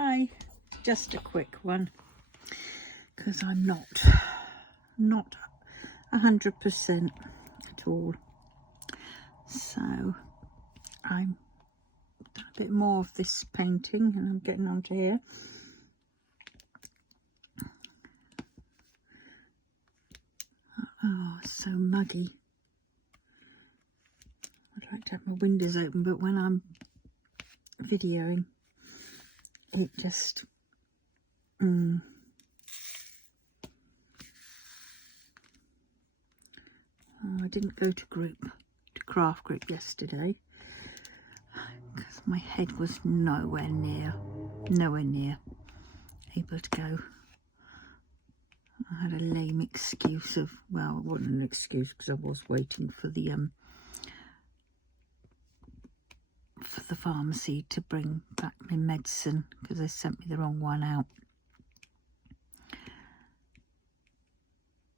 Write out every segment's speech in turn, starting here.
Hi, just a quick one because I'm not 100% at all. So I'm done a bit more of this painting and I'm getting onto here. Oh, it's so muggy. I'd like to have my windows open, but when I'm videoing, it just Oh, I didn't go to craft group yesterday because my head was nowhere near able to go. I had a lame excuse of, well, it wasn't an excuse because I was waiting for the pharmacy to bring back my medicine because they sent me the wrong one out.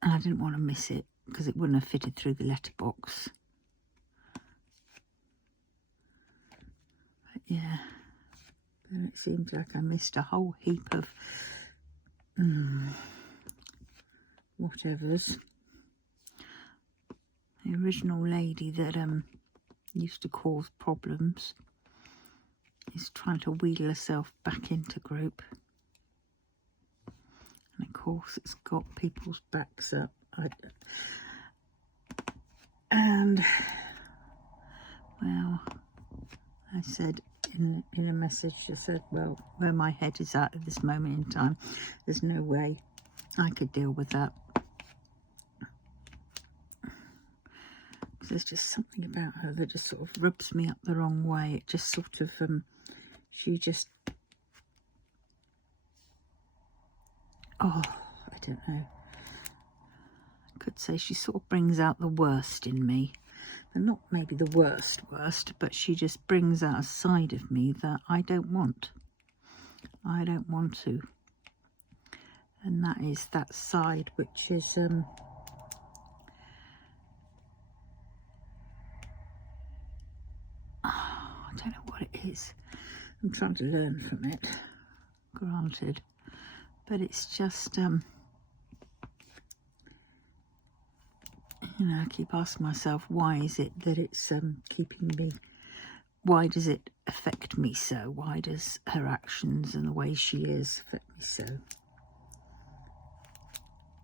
And I didn't want to miss it because it wouldn't have fitted through the letterbox. But yeah, then it seems like I missed a whole heap of whatevers. The original lady that used to cause problems is trying to wheedle herself back into group. And of course it's got people's backs up. And well, I said in a message, I said, well, where my head is at this moment in time, there's no way I could deal with that. Because there's just something about her that just sort of rubs me up the wrong way. It just sort of, she just, oh, I don't know. I could say she sort of brings out the worst in me. But not maybe the worst, but she just brings out a side of me that I don't want. I don't want to. And that is that side which is, I don't know what it is. I'm trying to learn from it, granted. But it's just, you know, I keep asking myself, why is it that it's keeping me, why does it affect me so? Why does her actions and the way she is affect me so?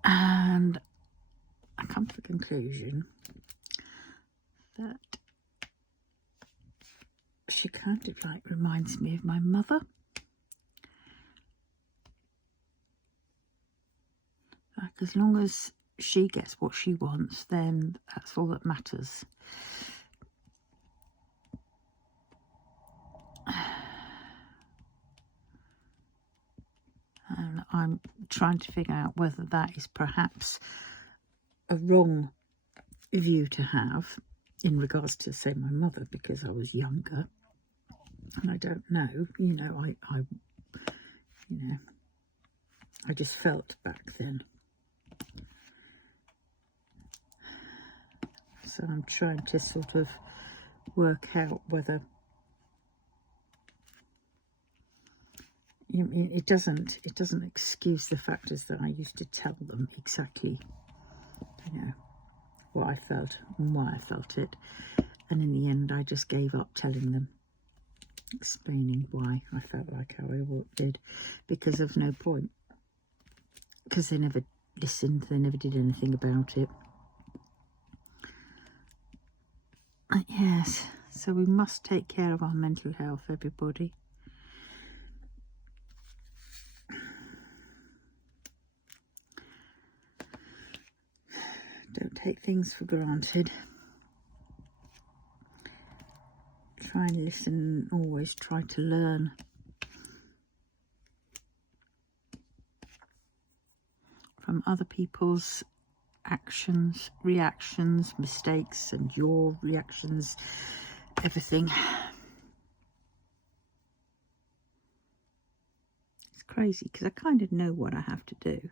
And I come to the conclusion that she kind of like reminds me of my mother. Like, as long as she gets what she wants, then that's all that matters. And I'm trying to figure out whether that is perhaps a wrong view to have in regards to, say, my mother, because I was younger. And I don't know, you know, I just felt back then. So I'm trying to sort of work out whether it doesn't excuse the factors that I used to tell them exactly, you know, what I felt and why I felt it. And in the end, I just gave up telling them, explaining why I felt like how I did, because there's no point. Because they never listened, they never did anything about it. Yes, so we must take care of our mental health, everybody. Don't take things for granted. Try and listen, always try to learn. From other people's actions, reactions, mistakes, and your reactions, everything. It's crazy because I kind of know what I have to do.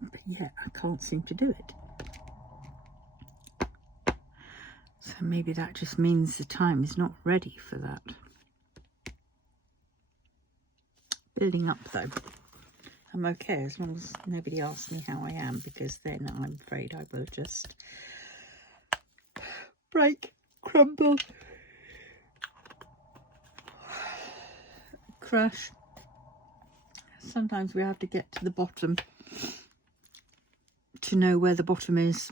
But yet I can't seem to do it. So maybe that just means the time is not ready for that. Building up though. I'm okay as long as nobody asks me how I am, because then I'm afraid I will just break, crumble, crash. Sometimes we have to get to the bottom to know where the bottom is.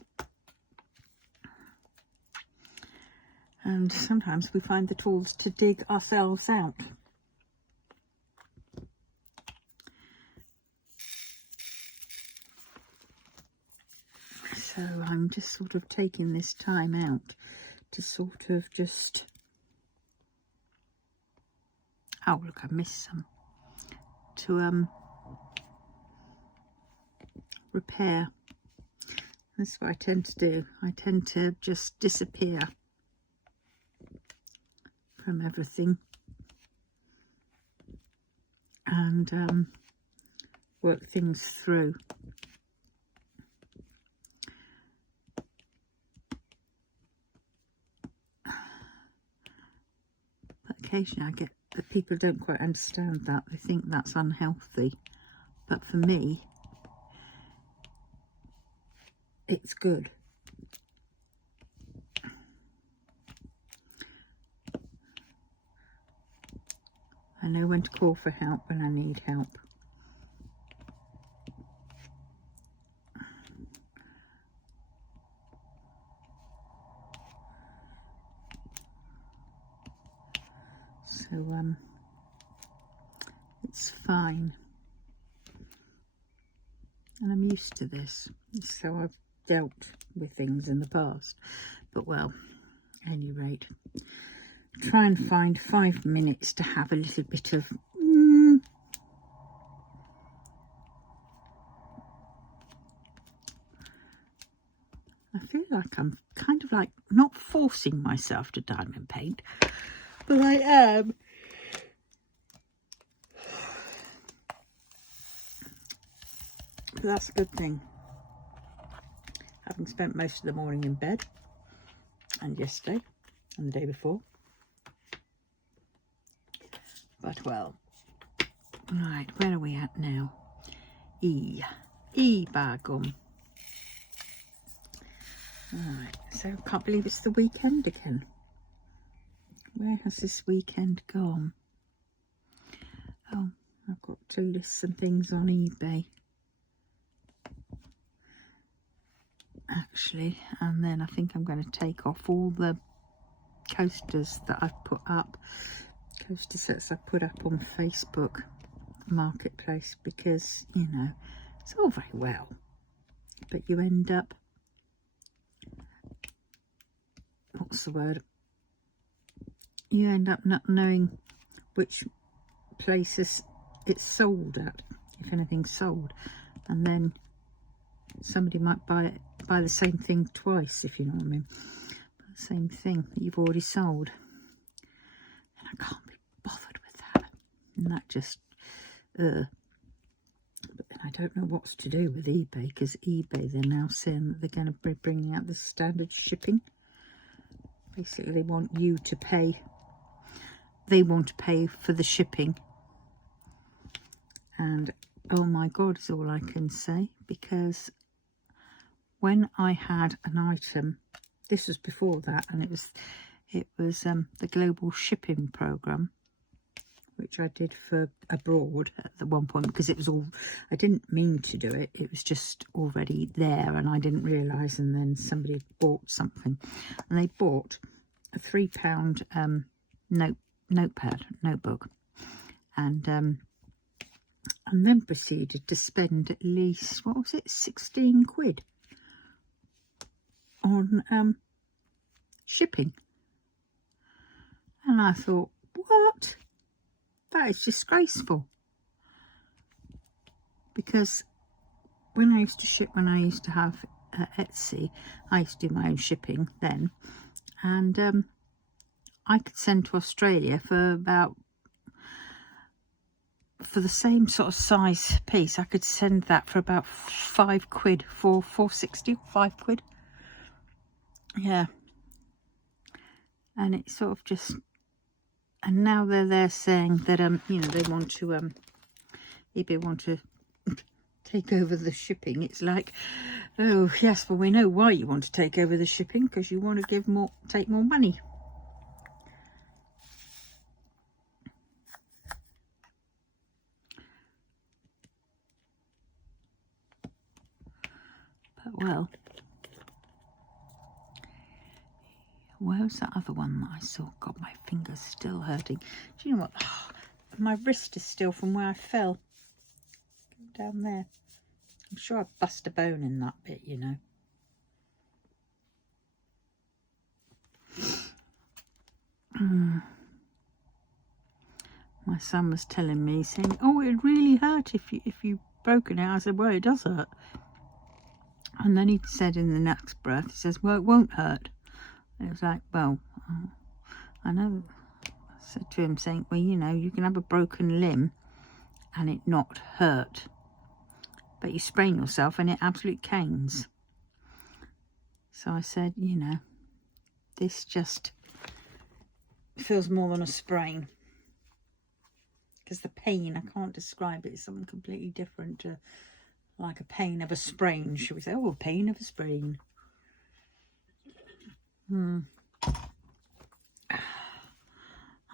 And sometimes we find the tools to dig ourselves out. So I'm just sort of taking this time out to sort of just... Oh, look, I missed some. To repair. That's what I tend to do. I tend to just disappear from everything and work things through. But occasionally I get that people don't quite understand that. They think that's unhealthy. But for me, it's good. I know when to call for help when I need help. So it's fine. And I'm used to this. So I've dealt with things in the past. But well, at any rate, try and find 5 minutes to have a little bit of I feel like I'm kind of like not forcing myself to diamond paint, but I am. But that's a good thing. Having spent most of the morning in bed, and yesterday and the day before. But well, right, where are we at now? E Bargum. Alright, so I can't believe it's the weekend again. Where has this weekend gone? Oh, I've got to list some things on eBay. Actually, and then I think I'm going to take off all the coasters that I've put up. Coaster sets I put up on Facebook Marketplace, because, you know, it's all very well, but you end up, what's the word, you end up not knowing which places it's sold at, if anything's sold, and then somebody might buy the same thing twice, if you know what I mean, the same thing that you've already sold, and I can't be bothered with that, and that just but then I don't know what's to do with eBay, because eBay, they're now saying that they're going to be bringing out the standard shipping. Basically, they want you to pay. They want to pay for the shipping. And oh my God, is all I can say, because when I had an item, this was before that, and it was the global shipping program, which I did for abroad at the one point, because it was all, I didn't mean to do it, it was just already there and I didn't realise, and then somebody bought something and they bought a £3 notebook, and then proceeded to spend at least, what was it, 16 quid on shipping. And I thought, what? That is disgraceful. Because when I used to ship, when I used to have Etsy, I used to do my own shipping then, and I could send to Australia for about for the same sort of size piece, I could send that for about £5 for 460, £5. Yeah. And it's sort of just, and now they're saying that you know, they want to eBay want to take over the shipping. It's like, oh yes, well we know why you want to take over the shipping, because you want to take more money. But well, where's that other one that I saw? God, my finger's still hurting. Do you know what? Oh, my wrist is still from where I fell. Down there. I'm sure I bust a bone in that bit, you know. My son was telling me, saying, oh, it really hurt if you broken it. I said, well, it does hurt. And then he said in the next breath, he says, well, it won't hurt. And it was like, well, I know. I said to him, saying, well, you know, you can have a broken limb and it not hurt, but you sprain yourself and it absolutely canes. So I said, you know, this just feels more than a sprain, because the pain, I can't describe it. It's something completely different to like a pain of a sprain. Should we say, oh, pain of a sprain? I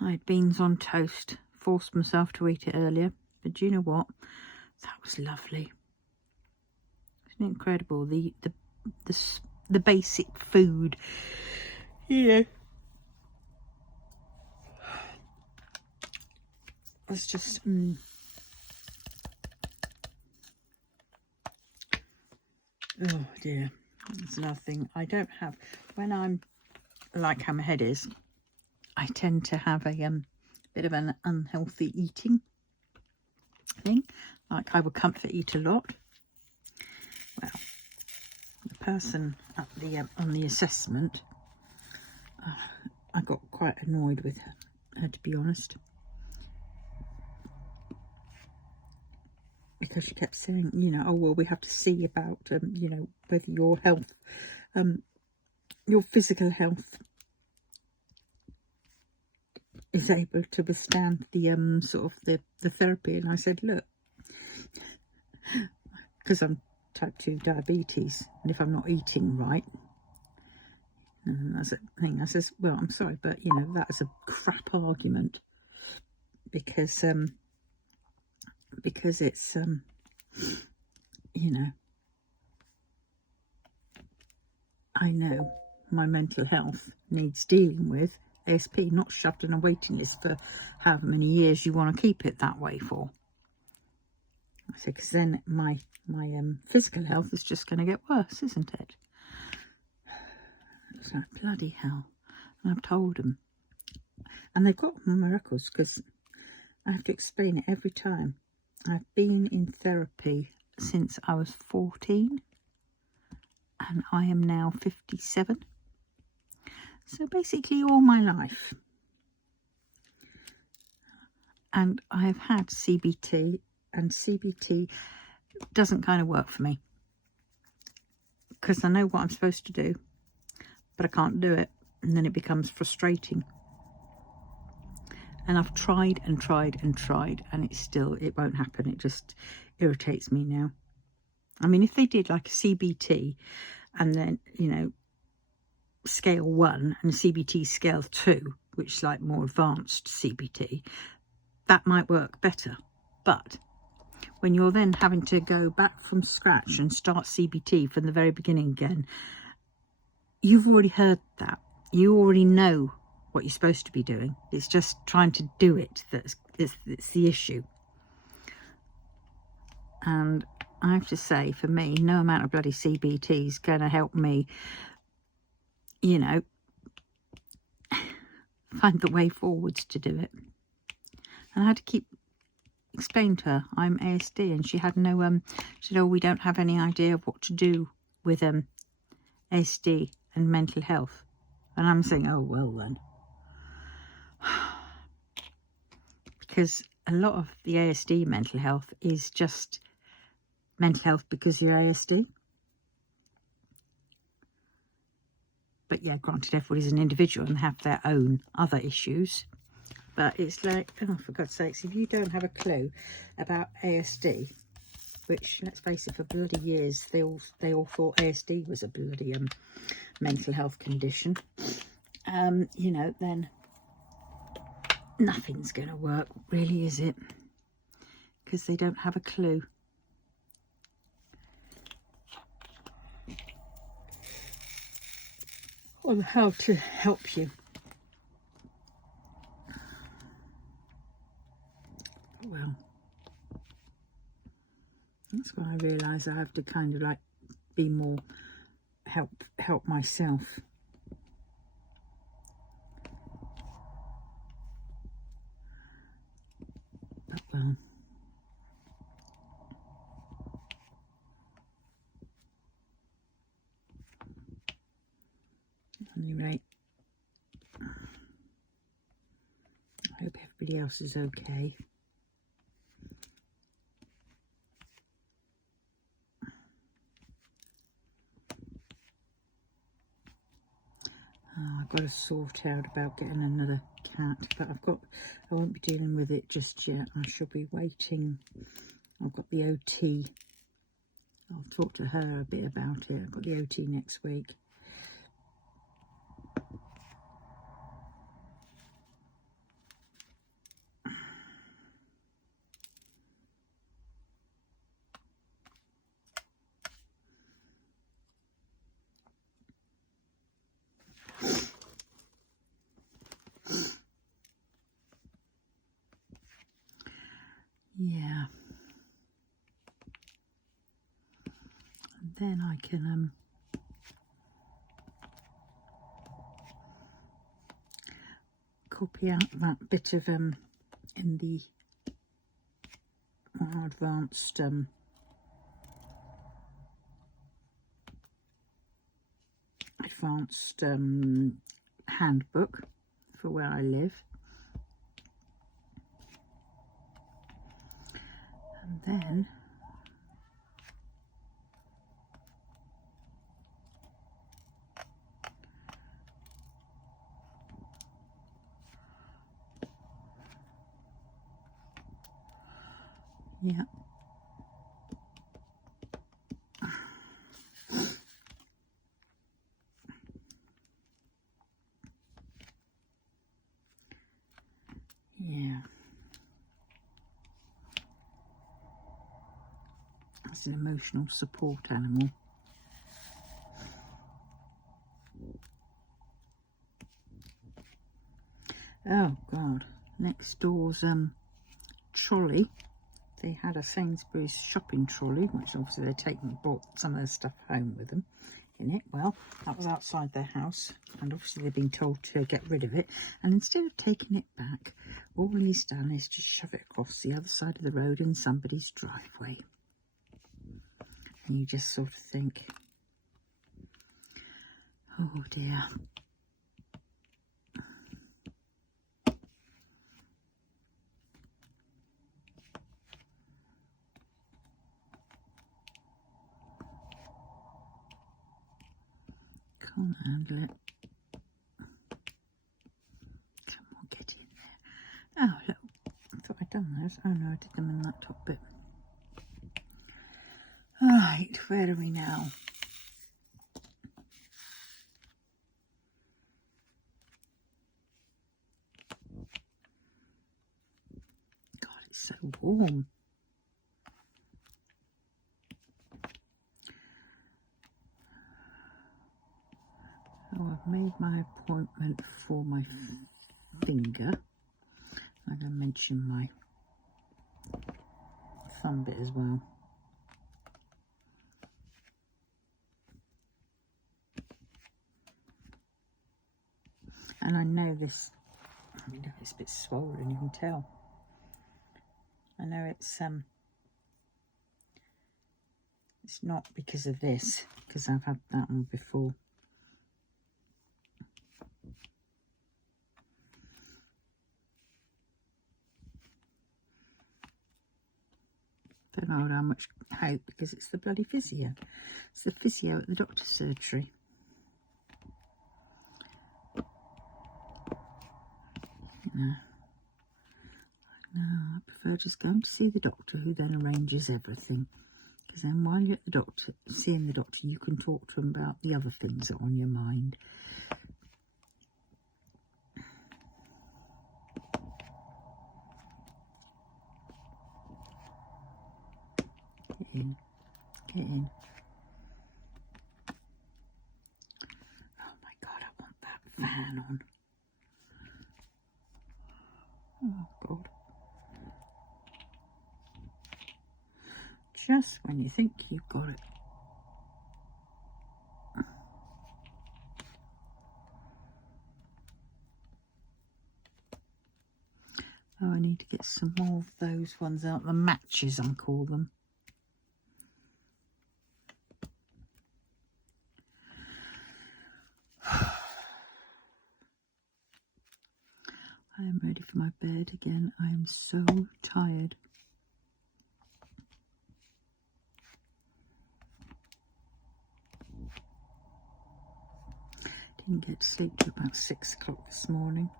had beans on toast. Forced myself to eat it earlier, but do you know what? That was lovely. Isn't it incredible? The basic food, you know. It's just oh dear, that's another thing I don't have when I'm like how my head is. I tend to have a bit of an unhealthy eating thing. Like I would comfort eat a lot. Well, the person at the on the assessment, I got quite annoyed with her, to be honest, because she kept saying, you know, oh well, we have to see about you know, whether your health, your physical health is able to withstand the sort of the therapy. And I said, look, because I'm type 2 diabetes, and if I'm not eating right, and that's a thing. I says, well, I'm sorry, but you know, that is a crap argument, because it's you know, I know my mental health needs dealing with ASP, not shoved in a waiting list for however many years you want to keep it that way for. I said, because then my physical health is just going to get worse, isn't it? It's like, bloody hell. And I've told them, and they've got my records, because I have to explain it every time. I've been in therapy since I was 14, and I am now 57. So basically all my life. And I've had CBT, and CBT doesn't kind of work for me, because I know what I'm supposed to do, but I can't do it, and then it becomes frustrating. And I've tried and tried and tried, and it won't happen. It just irritates me now. I mean, if they did like a CBT and then, you know, scale 1 and CBT scale 2, which is like more advanced CBT, that might work better. But when you're then having to go back from scratch and start CBT from the very beginning again, you've already heard that. You already know what you're supposed to be doing. It's just trying to do it that's the issue. And I have to say, for me, no amount of bloody CBT is going to help me, you know, find the way forwards to do it. And I had to keep explaining to her I'm ASD, and she had no she said, oh, we don't have any idea of what to do with ASD and mental health. And I'm saying, oh well then, because a lot of the ASD mental health is just mental health because you're ASD. But yeah, granted, everybody's an individual and have their own other issues. But it's like, oh, for God's sakes, if you don't have a clue about ASD, which, let's face it, for bloody years, they all thought ASD was a bloody mental health condition, you know, then nothing's going to work, really, is it? Because they don't have a clue. On how to help you. Well, that's why I realise I have to kind of like be more help myself. But well, at any rate, I hope everybody else is okay. I've got to sort out about getting another cat, but I won't be dealing with it just yet. I shall be waiting. I've got the OT. I'll talk to her a bit about it. I've got the OT next week. Yeah. And then I can copy out that bit of in the more advanced handbook for where I live. And then yeah. Yeah. That's an emotional support animal. Oh God. Next door's trolley. They had a Sainsbury's shopping trolley, which obviously they brought some of their stuff home with them in it. Well, that was outside their house, and obviously they've been told to get rid of it. And instead of taking it back, all he's done is just shove it across the other side of the road in somebody's driveway. And you just sort of think, oh dear. Can't handle it. Come on, get in there. Oh, look. I thought I'd done those. Oh no, I did them in that top bit. Right, where are we now? God, it's so warm. Oh, I've made my appointment for my finger. I'm going to mention my thumb bit as well. And I know this, you know, it's a bit swollen, you can tell. I know it's not because of this, because I've had that one before. hold how much hope, because it's the bloody physio. It's the physio at the doctor's surgery. No, I prefer just going to see the doctor, who then arranges everything. Because then while you're at the doctor, seeing the doctor, you can talk to him about the other things that are on your mind. Get in. Get in. Oh my God, I want that fan on. Oh God. Just when you think you've got it. Oh, I need to get some more of those ones out. The matches, I call them. I am ready for my bed again. I am so tired. Didn't get to sleep till about 6 o'clock this morning.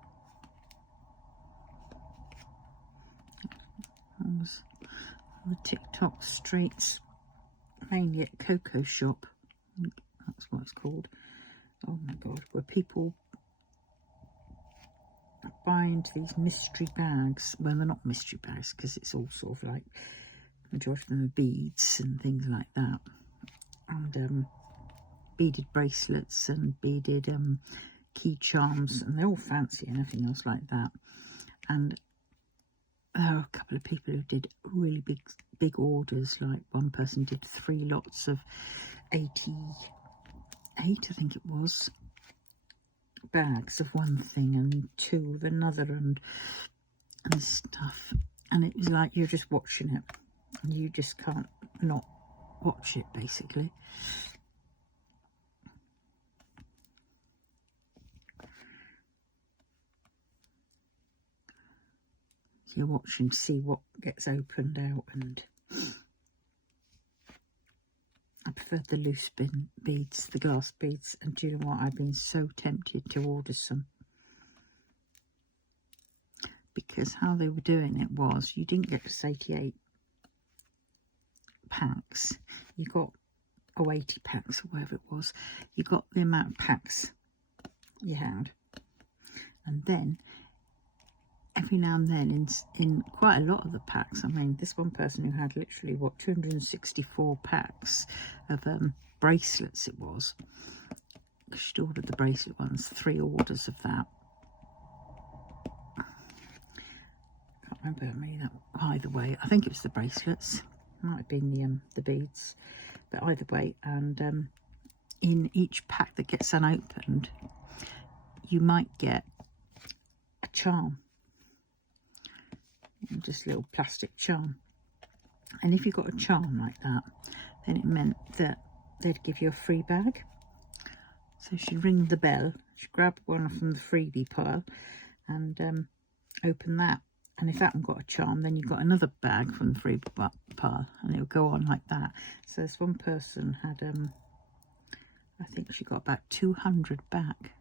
I was on the TikTok streets, mainly at Coco Shop. That's what it's called. Oh my God, where people buy into these mystery bags. Well, they're not mystery bags because it's all sort of like, majority of them are beads and things like that. And beaded bracelets and beaded key charms, and they're all fancy and everything else like that. And there are a couple of people who did really big orders. Like one person did 3 lots of 88, I think it was, bags of one thing and 2 of another, and stuff. And it was like you're just watching it, and you just can't not watch it, basically. So you're watching to see what gets opened out, and I prefer the loose beads, the glass beads. And do you know what? I've been so tempted to order some, because how they were doing it was you didn't get just 88 packs. You got 80 packs or whatever it was. You got the amount of packs you had, and then every now and then in quite a lot of the packs, I mean, this one person who had literally, what, 264 packs of bracelets it was. She'd ordered the bracelet ones, 3 orders of that. Can't remember how many that, either way. I think it was the bracelets. Might have been the beads. But either way, and in each pack that gets unopened, you might get a charm. Just a little plastic charm. And if you got a charm like that, then it meant that they'd give you a free bag. So she'd ring the bell, she'd grab one from the freebie pile and open that. And if that one got a charm, then you got another bag from the freebie pile, and it would go on like that. So this one person had, I think she got about 200 back.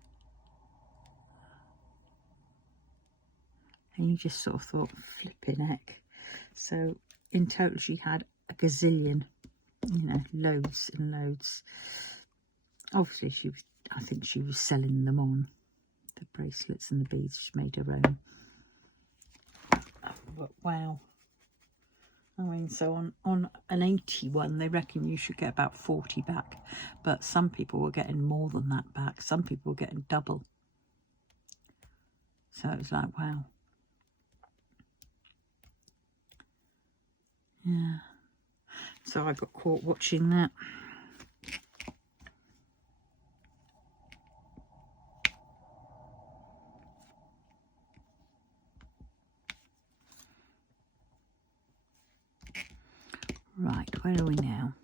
And you just sort of thought, flipping heck. So in total she had a gazillion, you know, loads and loads. Obviously I think she was selling them on, the bracelets and the beads. She made her own. Oh, but wow. I mean, so on an 81, they reckon you should get about 40 back. But some people were getting more than that back. Some people were getting double. So it was like, wow. Yeah. So I got caught watching that. Right, where are we now?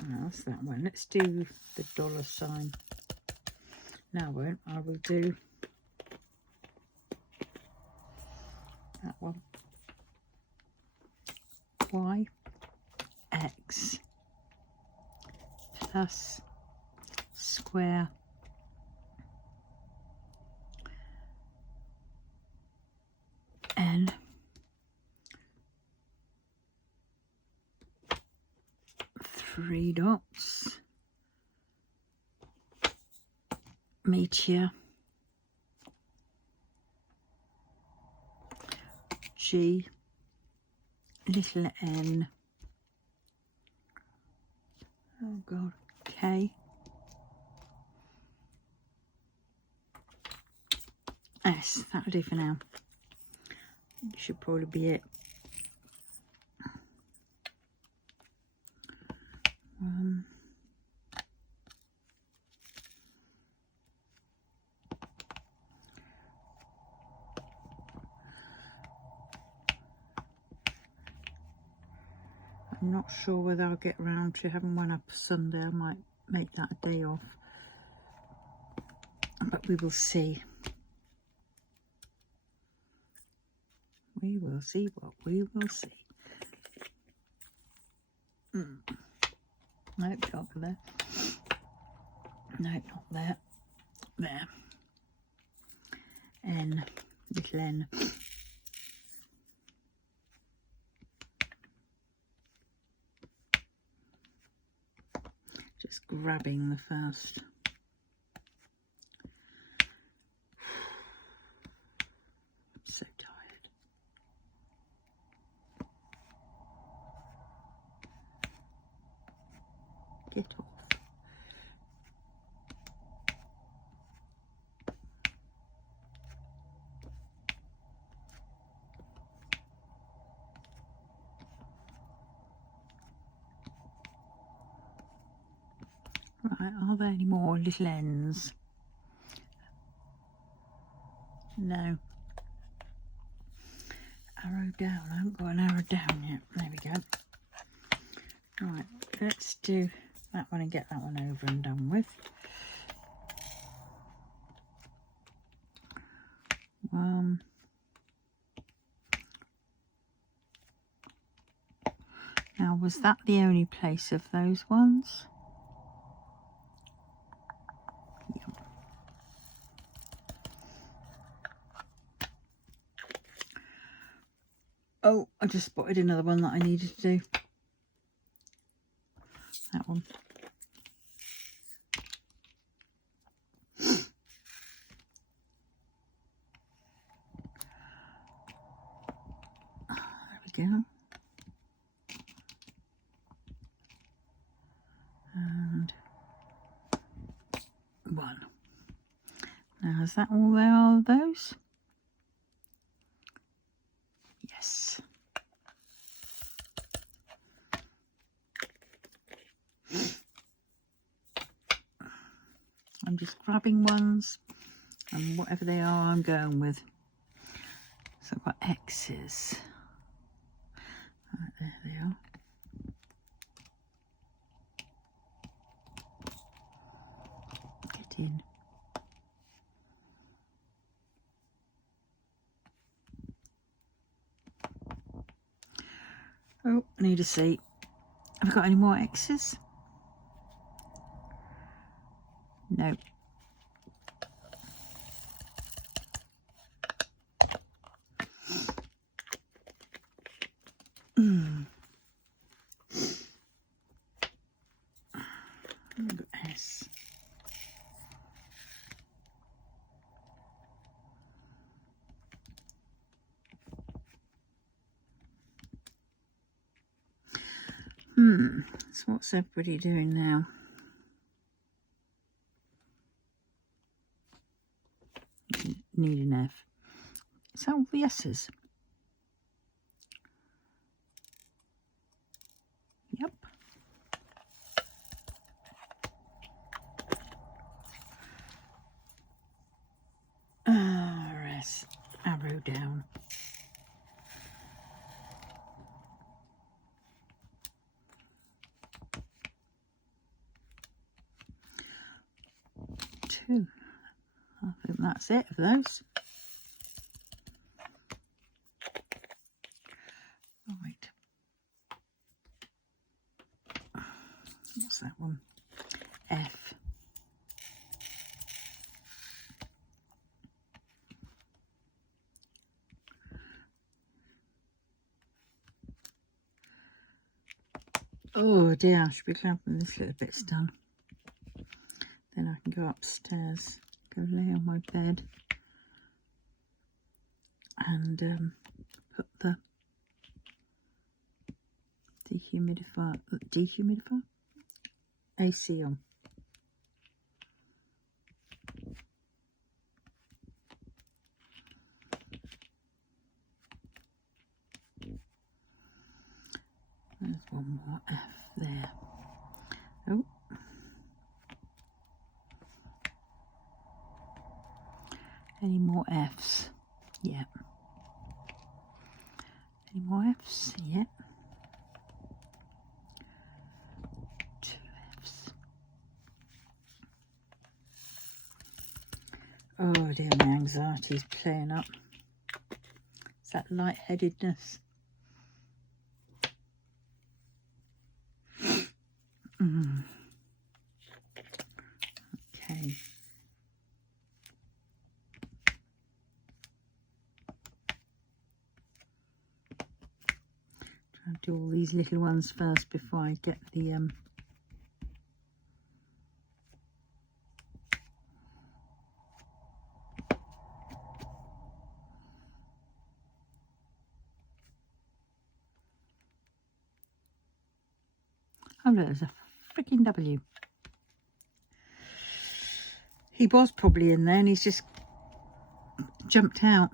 Oh, that's that one. Let's do the $sign. No, I won't. I will do that one. y x plus square n 3 dots meteor g little n, oh god, k s. That'll do for now. Should probably be it. I'm not sure whether I'll get around to having one up Sunday. I might make that a day off, but we will see. We will see what we will see. Nope, not there. Nope, not there. There. N, little n. Just grabbing the first. I'm so tired. Get off. Right, are there any more little ends? No. Arrow down. I haven't got an arrow down yet. There we go. Right, let's do that one and get that one over and done with. Now, was that the only place of those ones? Yep. Oh, I just spotted another one that I needed to do. That one. There we go. And one. Now, is that all there are of those? Yes. I'm just grabbing ones, and whatever they are, I'm going with. So I've got X's. Right, there they are. Get in. Oh, I need a seat. Have I got any more X's? No. S. So what's everybody doing now? Need an F. Is that all the S's? Yep. S. Arrow down. Two. I think that's it of those. Right. that one? F. Oh dear, I should be glad when this little bit's done. Then I can go upstairs, go lay on my bed and put the dehumidifier, AC on. There's one more F there. Oh. Any more Fs? Yeah. Any more Fs? Yeah. 2 Fs. Oh dear, my anxiety's playing up. It's that lightheadedness. Okay. Try and do all these little ones first before I get the oh look, there's a freaking W. He was probably in there and he's just jumped out.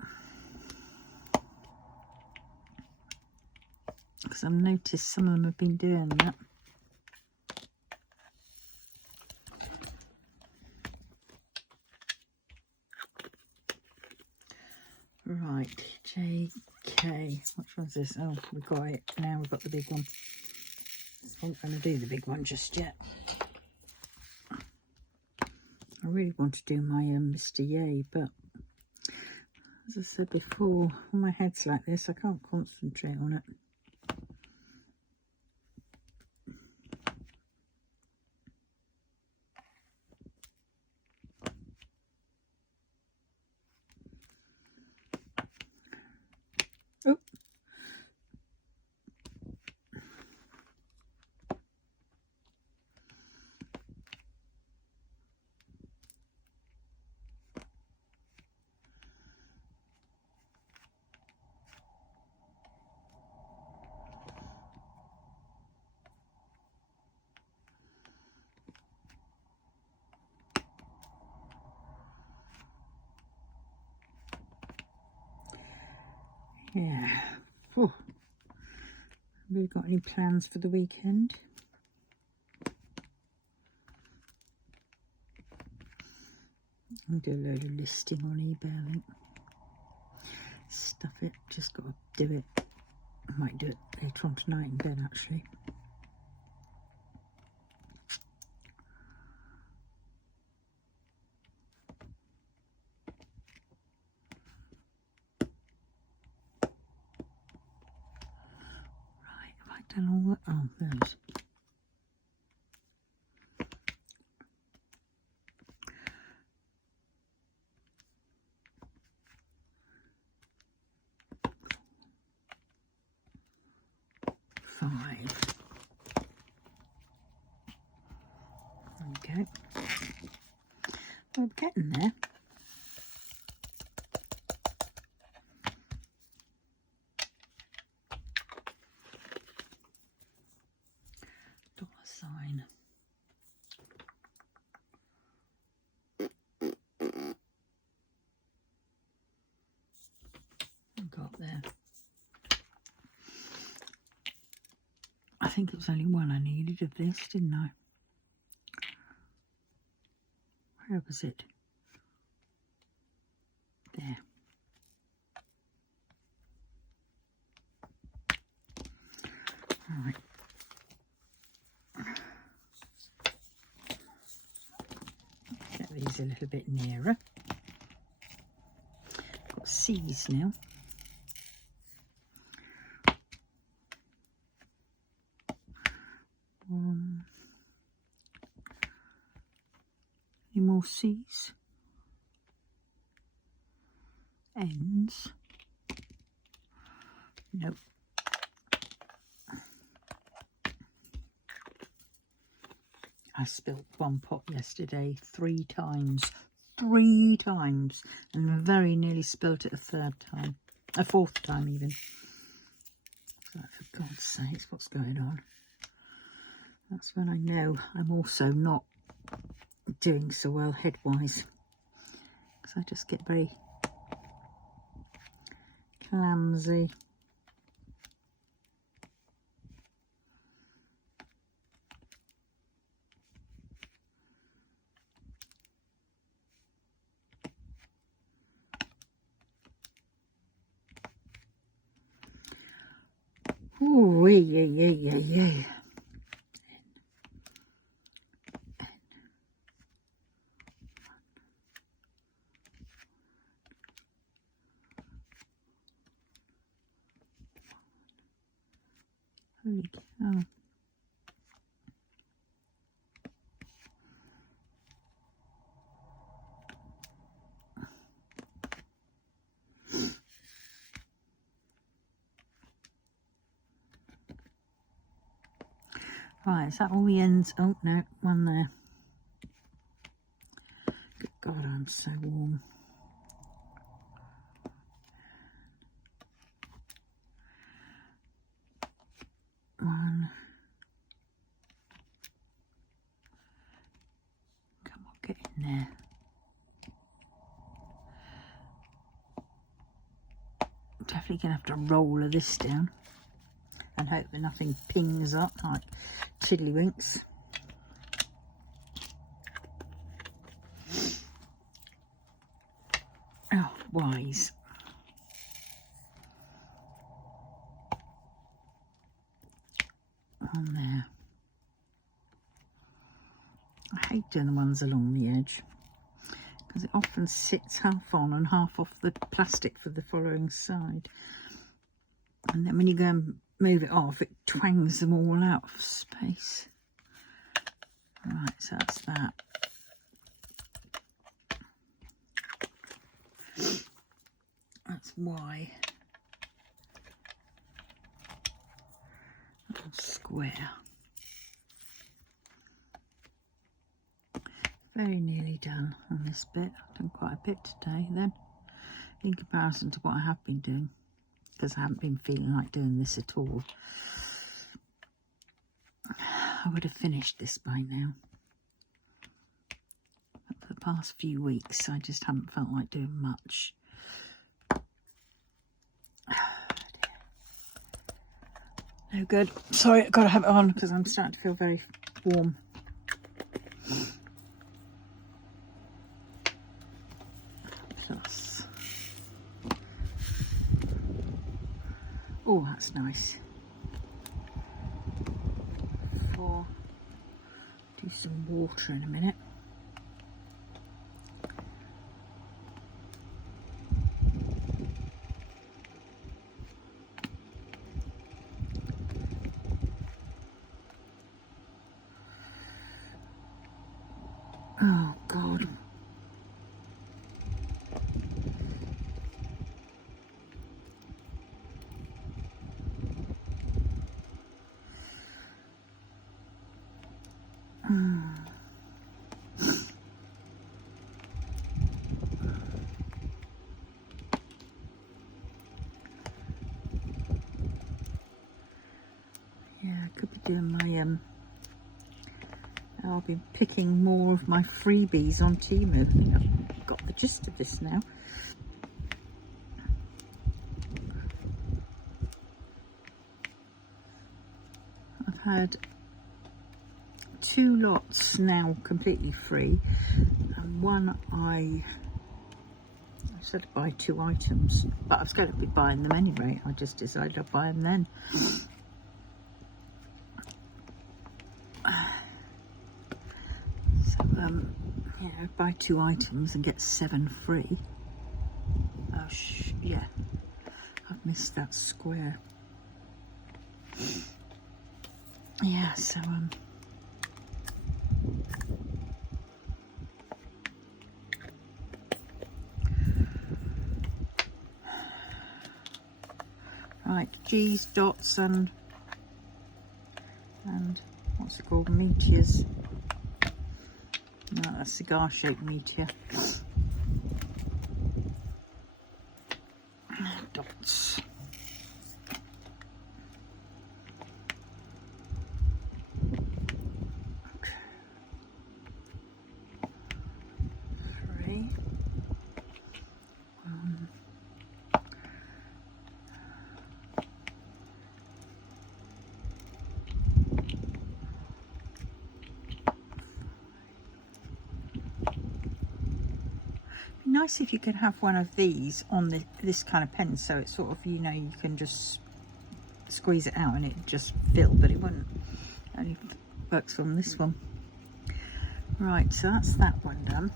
Because I've noticed some of them have been doing that. Right, JK. Which one's this? Oh, we got it. Now we've got the big one. I'm not going to do the big one just yet. I really want to do my Mr. Yay, but as I said before, when my head's like this, I can't concentrate on it. Oh. Yeah. Oh. Have we got any plans for the weekend? I'll do a load of listing on eBay, I think. Stuff it, just got to do it. I might do it later on tonight in bed, actually. Right, have I done all that? Oh, there's. Five. Okay. Well, we're getting there. $sign. Got there. I think it was only one I needed of this, didn't I? Where was it? There. Right. Get these a little bit nearer. Got C's now. One, Any more C's? N's? Nope. I spilt one pot yesterday 3 times. 3 times. And very nearly spilt it a 3rd time. A 4th time even. So for God's sakes, what's going on? That's when I know I'm also not doing so well head-wise. Because I just get very clumsy. Oh, yeah. Holy cow. Right, is that all the ends? Oh, no, one there. Good God, I'm so warm. One. Come on, get in there. Definitely going to have to roller this down and hope that nothing pings up like tiddlywinks. Oh, wise. On there. I hate doing the ones along the edge because it often sits half on and half off the plastic for the following side. And then when you go and move it off, it twangs them all out of space. Right, so that's that. That's why. Little square. Very nearly done on this bit. I've done quite a bit today then, in comparison to what I have been doing, because I haven't been feeling like doing this at all. I would have finished this by now. But for the past few weeks, I just haven't felt like doing much. No good. Sorry, I've got to have it on because I'm starting to feel very warm. Plus. Oh, that's nice. 4. Do some water in a minute. Oh, God. Yeah, I could be doing my, I'll be picking more of my freebies on Temu. I think I've got the gist of this now. I've had 2 lots now completely free, and one I said to buy 2 items, but I was going to be buying them anyway. I just decided I'd buy them then. So, yeah, buy 2 items and get 7 free. Oh, yeah, I've missed that square. Yeah, so, like G's, dots, and what's it called, meteors. No, a cigar-shaped meteor. Dots. Okay. 3. Nice if you could have one of these on this kind of pen, so it's sort of, you know, you can just squeeze it out and it just fill, but it wouldn't. It only works on this one. Right, so that's that one done.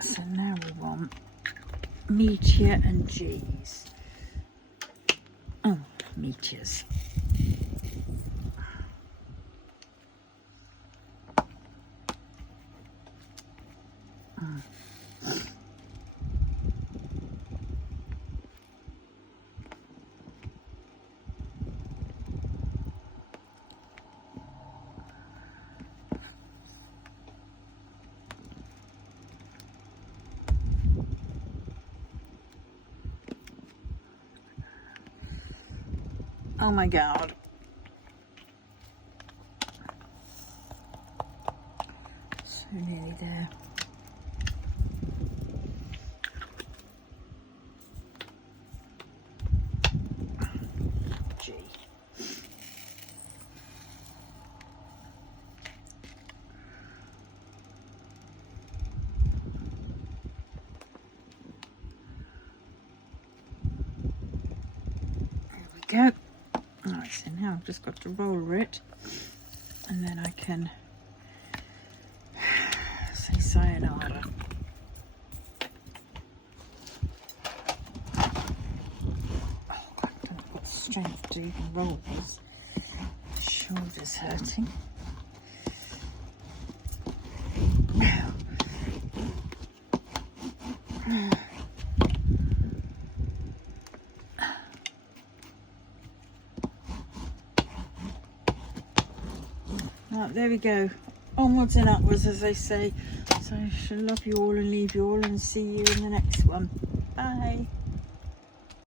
So now we want Meteor and G's. Oh, meteors. Oh my God. So nearly there. G. There we go. Right, so now I've just got to roll it, and then I can say sayonara. Oh, I don't got strength to even roll this. My shoulder's hurting. Right, there we go. Onwards and upwards, as they say. So I shall love you all and leave you all, and see you in the next one. Bye.